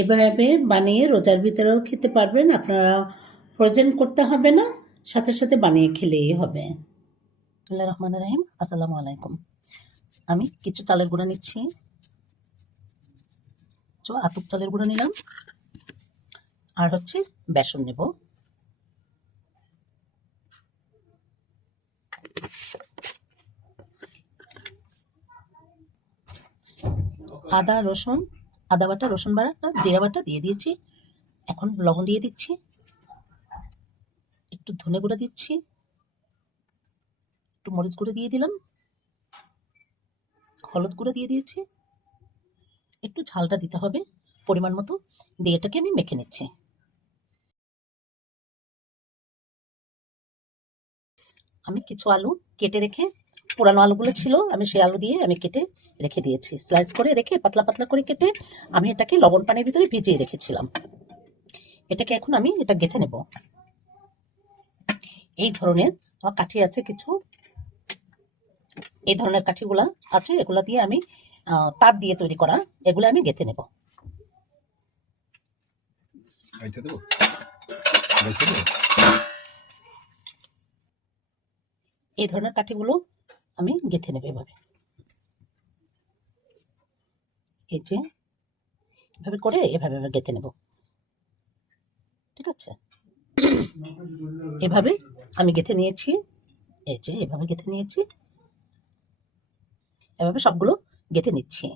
এভাবে বানিয়ে রোজার ভিতরেও খেতে পারবেন। আপনারা ফ্রোজেন করতে হবে না, সাথে সাথে বানিয়ে খেলেই হবে। আল্লাহ রহমান রাহিম, আসসালামু আলাইকুম। আমি কিছু চালের গুঁড়া নিচ্ছি। তো আতপ চালের গুঁড়া নিলাম। আর হচ্ছে বেসন নেব। আদা, রসুন আদা বাটা, রসুন বাটা জিরা বাটা দিয়ে দিয়েছি। এখন লবণ দিয়ে দিচ্ছি। একটু ধনে গুঁড়া দিচ্ছি। একটু মরিচ গুঁড়ো দিয়ে দিলাম। হলুদ গুঁড়ো দিয়ে দিয়েছি। একটু ঝালটা দিতে হবে পরিমাণ মতো। দিয়ে এটাকে আমি মেখে নিচ্ছি। আমি কিছু আলু কেটে রেখে পুরানো আলুগুলো ছিল আমি সেই আলু দিয়ে আমি কেটে রেখে দিয়েছি। স্লাইস করে রেখে পাতলা পাতলা করে কেটে আমি এটাকে লবণ পানির ভিতরে ভিজিয়ে রেখেছিলাম। এটাকে এখন আমি এটা গেঁথে নেব। এই ধরনের কাঠি আছে কিছু। এই ধরনের কাঠিগুলা আছে এগুলা দিয়ে আমি তার দিয়ে তৈরি করা এগুলো আমি গেঁথে নেব। এই ধরনের কাঠিগুলো আমি গেঁথে নেব এভাবে। এই যে, এভাবে করে এভাবে গেঁথে নেব। ঠিক আছে? এভাবে আমি গেঁথে নিয়েছি, এই যে, এভাবে গেঁথে নিয়েছি। এভাবে সবগুলো গেঁথে নিচ্ছি।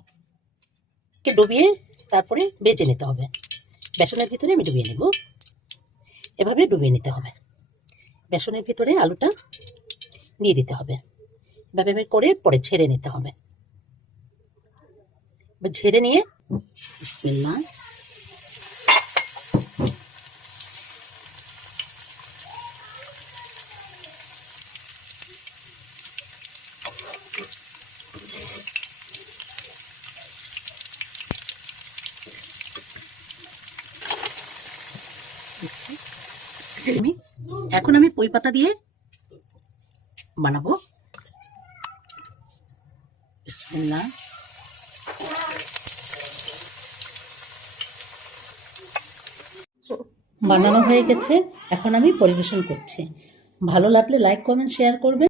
কে ডুবিয়ে তারপরে বেজে নিতে হবে। বেসনের ভিতরে আমি ডুবিয়ে নেব। এভাবে ডুবিয়ে নিতে হবে। বেসনের ভিতরে আলুটা দিয়ে দিতে হবে। এভাবে করে পরে ছেড়ে নিতে হবে। ঝেড়ে নিয়ে। আমি এখন আমি পই পাতা দিয়ে বানাবো। বিসমিল্লাহ বানানো হয়ে গেছে। এখন আমি পরিবেশন করছি। ভালো লাগলে লাইক কমেন্ট শেয়ার করবেন।